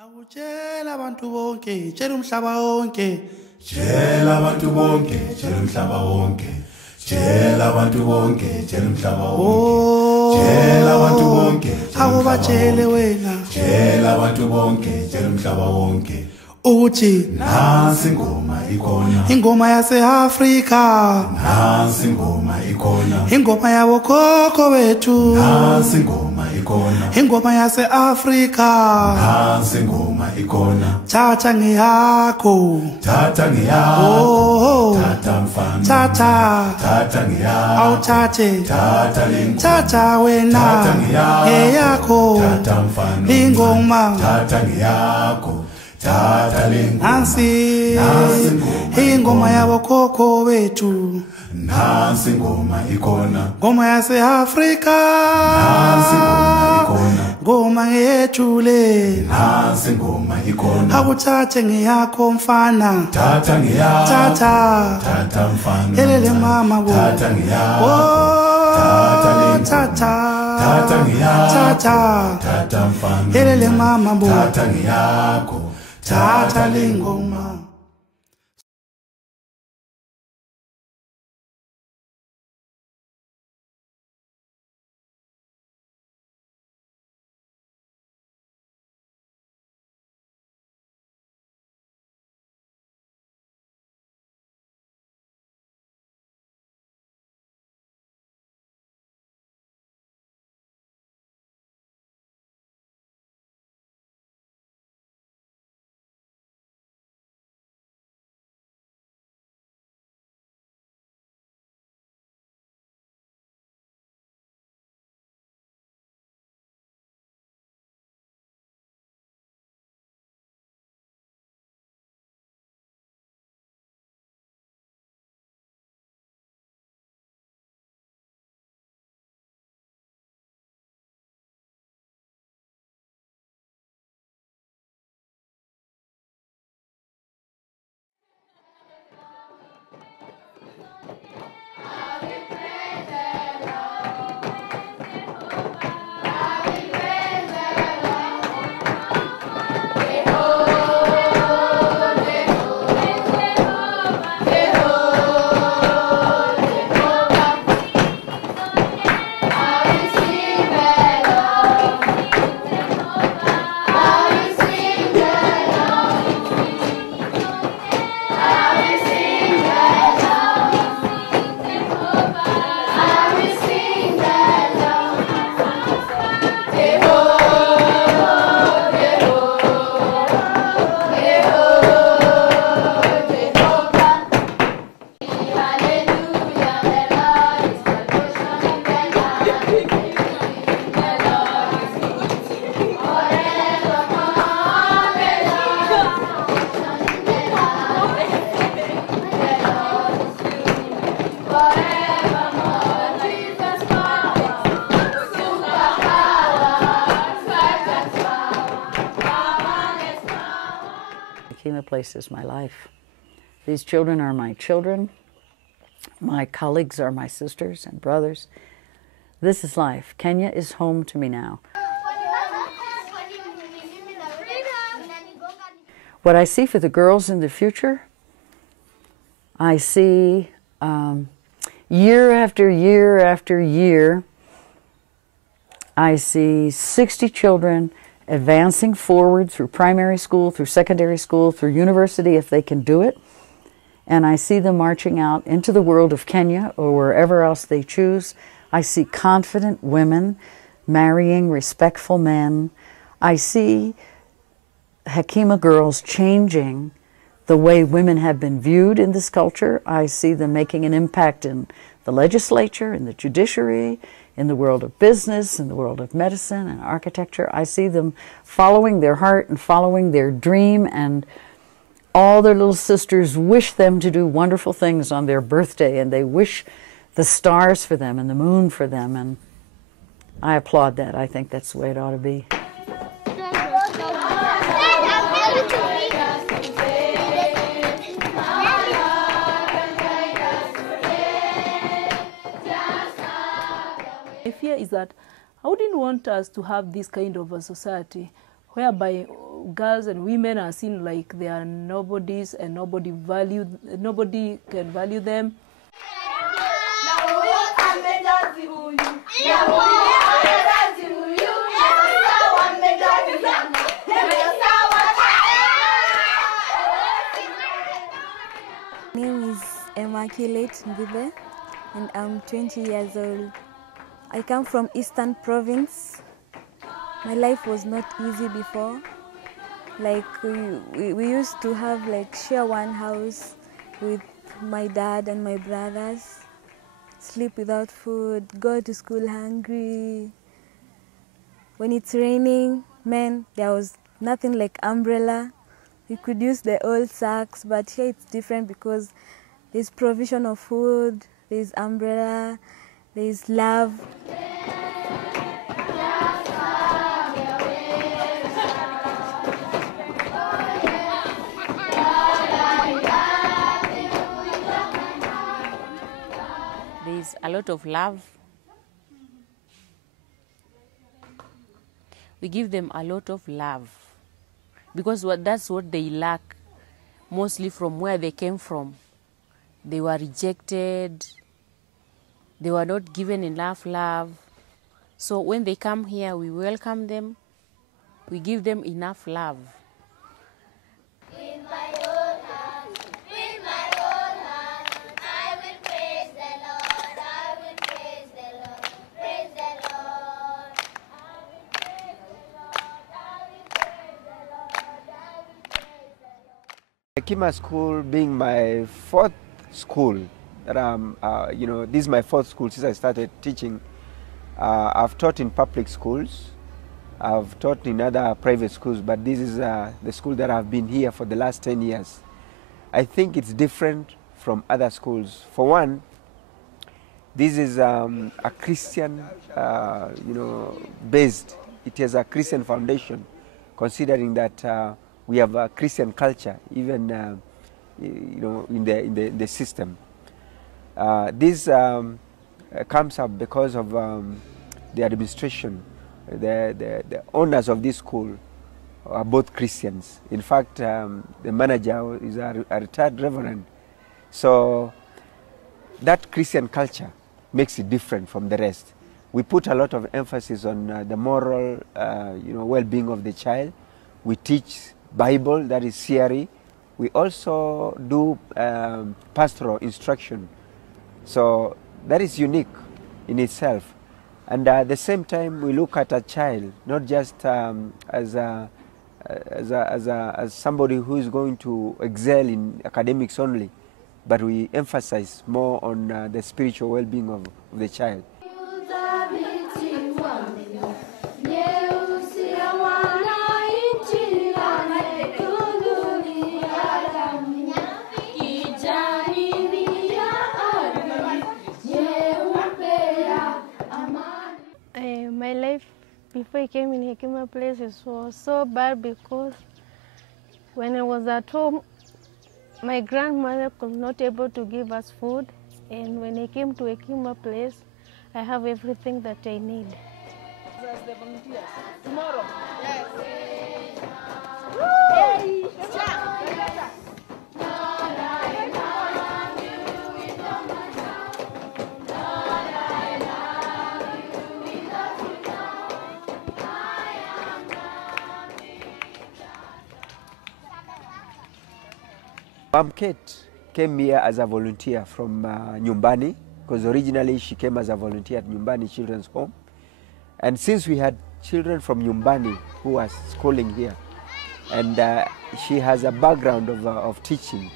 Awutshela abantu bonke, tshela umhlaba wonke. Tshela abantu bonke, tshela umhlaba wonke. Tshela abantu bonke, tshela umhlaba wonke. Tshela abantu bonke, akubatshele wena. Tshela abantu bonke, tshela umhlaba wonke. Uthi nasi ingoma ikhona, ingoma yase-Afrika. Nasi ingoma ikhona, ingoma yabo khokho bethu. Nasi ingoma ikhona, ingoma yase-Afrika. Nasi ingoma ikhona. Thatha ngeyakho, Thatha ngeyakho, Thatha mfana, Thatha ngeyakho, awuthathe, Thatha lengoma, thatha wena, Thatha ngeyakho, Thatha mfana, ingoma, Thatha ngeyakho, Thatha lengoma. nansi ingoma yabo khokho bethu. Nasi ingoma ikhona, ngoma yase-Afrika. Nasi ingoma ikhona, ngoma yethu le. Nasi ingoma ikhona. Akuthathe ngeyakho mfana, Thatha ngeyakho, thatha, Thatha mfana, elele mama bo, Thatha ngeyakho, Thatha Thatha ngeyakho, thatha, Thatha mfana, elele mama bo, Thatha ngeyakho, thatha lengoma. Kima Place is my life. These children are my children. My colleagues are my sisters and brothers. This is life. Kenya is home to me now. What I see for the girls in the future, I see year after year after year, I see 60 children advancing forward through primary school, through secondary school, through university if they can do it. And I see them marching out into the world of Kenya or wherever else they choose. I see confident women marrying respectful men. I see Hakima girls changing the way women have been viewed in this culture. I see them making an impact in the legislature, in the judiciary, in the world of business, in the world of medicine and architecture. I see them following their heart and following their dream, and all their little sisters wish them to do wonderful things on their birthday, and they wish the stars for them and the moon for them, and I applaud that. I think that's the way it ought to be. My fear is that I wouldn't want us to have this kind of a society whereby girls and women are seen like they are nobodies and nobody can value them. My name is Immaculate Mbibe and I'm 20 years old. I come from Eastern Province. My life was not easy before. Like we used to have like share one house with my dad and my brothers, sleep without food, go to school hungry. When it's raining, man, there was nothing like umbrella. We could use the old sacks, but here it's different because there's provision of food, there's umbrella, there's love. There's a lot of love. We give them a lot of love because that's what they lack mostly from where they came from. They were rejected. They were not given enough love. So when they come here, we welcome them. We give them enough love. With my own hands, I will praise the Lord. I will praise the Lord. Praise the Lord. I will praise the Lord. I will praise the Lord. I will praise the Lord. Hekima School being my fourth school that this is my fourth school since I started teaching. I've taught in public schools, I've taught in other private schools, but this is the school that I've been here for the last 10 years. I think it's different from other schools. For one, this is a Christian, based. It has a Christian foundation, considering that we have a Christian culture, even in the system. This comes up because of the administration. The owners of this school are both Christians. In fact, the manager is a retired reverend. So that Christian culture makes it different from the rest. We put a lot of emphasis on the moral, well-being of the child. We teach Bible, that is CRE. We also do pastoral instruction. So that is unique in itself. And at the same time, we look at a child not just as somebody who is going to excel in academics only, but we emphasize more on the spiritual well-being of the child. My life before I came in Hekima Place was so bad because when I was at home, my grandmother was not able to give us food, and when I came to Hekima Place, I have everything that I need. Tomorrow. Yes. Mom Kate came here as a volunteer from Nyumbani, because originally she came as a volunteer at Nyumbani Children's Home. And since we had children from Nyumbani who were schooling here, and she has a background of teaching,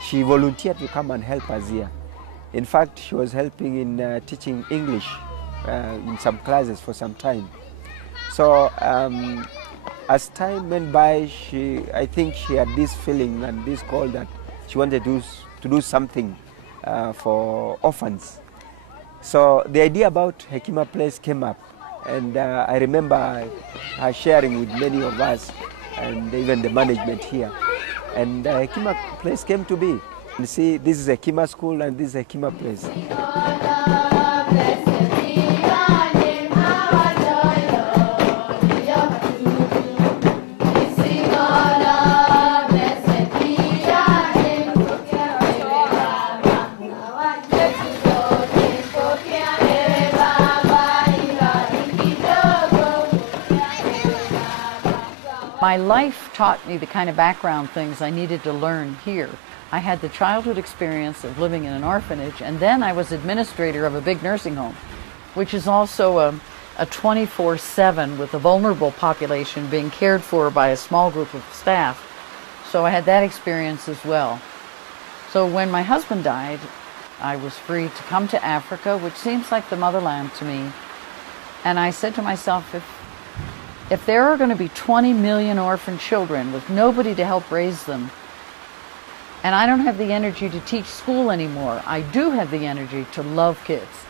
she volunteered to come and help us here. In fact, she was helping in teaching English in some classes for some time. So as time went by, I think she had this feeling and this call that she wanted to do something for orphans. So the idea about Hekima Place came up, and I remember her sharing with many of us and even the management here. And Hekima Place came to be. You see, this is Hekima School and this is Hekima Place. My life taught me the kind of background things I needed to learn here. I had the childhood experience of living in an orphanage, and then I was administrator of a big nursing home, which is also a 24/7 with a vulnerable population being cared for by a small group of staff. So I had that experience as well. So when my husband died, I was free to come to Africa, which seems like the motherland to me. And I said to myself, if there are going to be 20 million orphan children with nobody to help raise them, and I don't have the energy to teach school anymore, I do have the energy to love kids.